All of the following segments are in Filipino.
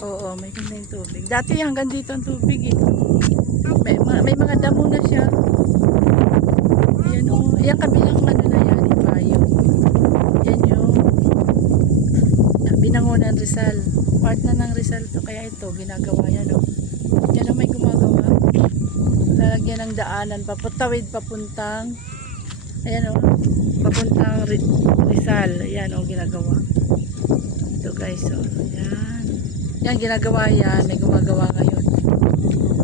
Oo, may ganda yung tubig. Dati hanggang dito ang tubig eh. May mga damo na siya. Ayan o. Ayan kabilang ano na yan, Ipayo. Ayan yung Binangonan Rizal. Part na ng Rizal to. Kaya ito, ginagawa yan o. Yan o, may gumagawa. Lalagyan ng daanan. Papatawid papuntang. Ayan o. Papuntang Rizal. Ayan o, ginagawa. Ito guys o. Ayan. Yan, ginagawa yan. May gumagawa ngayon.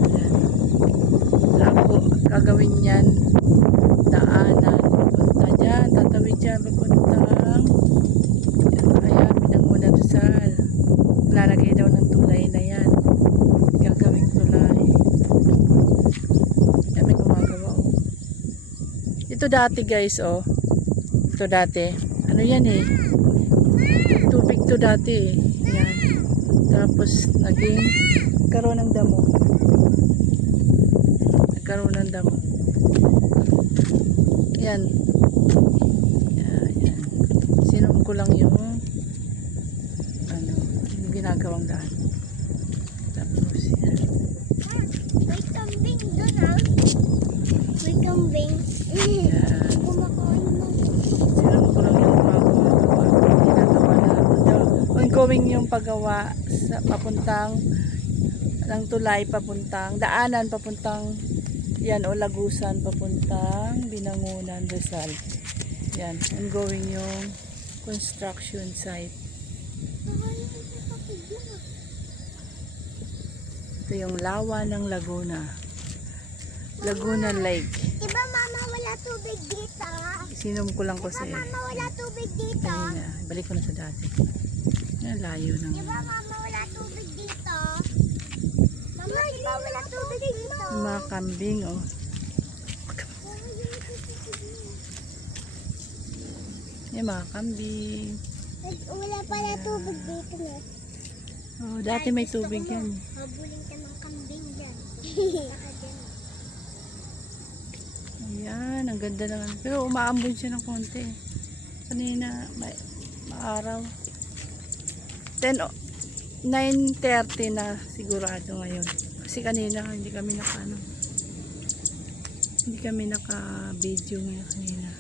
Ayan. Tapos, gagawin yan. Daanan. Papunta dyan. Tatawid dyan. Papuntang. Ayan, Binangonan Rizal. Lalagay daw ng tulay na yan. Gagawing tulay. Yan, may gumagawa. Oh. Ito dati guys, oh. Ito dati. Ano yan eh. Tubig to dati eh. Ayan. Tapos naging karoon ng damo. Nagkaroon ng damo. Yan. Yan. Sinom ko lang yung ano, yung ginagawang daan. Tapos yan. May kambing doon ah. May kambing. Yan. Kumakain mo. Sinom ko lang yung ginagawa na. Ongoing yung paggawa sa papuntang ng tulay papuntang daanan papuntang yan o Lagusan papuntang Binangonan Rizal. Yan, ongoing yung construction site. Ito yung lawa ng Laguna. Laguna Lake. Diba mama wala tubig dito? Sinom ko lang kasi. Diba mama wala tubig dito? Ayun na, balik ko na sa dati. Yan, layo ng. Diba mama wala tubig dito? Mama, diba wala tubig dito? Yung mga kambing, oh. Yung mga kambing. Wala pala tubig dito na. Oh, dati may tubig yan. Habulin ka ng kambing dyan. Ayan, ang ganda naman. Pero umaambon siya ng konti. Kanina, may maaraw. 9:30 na sigurado ngayon. Kasi kanina hindi kami naka video ngayon kanina.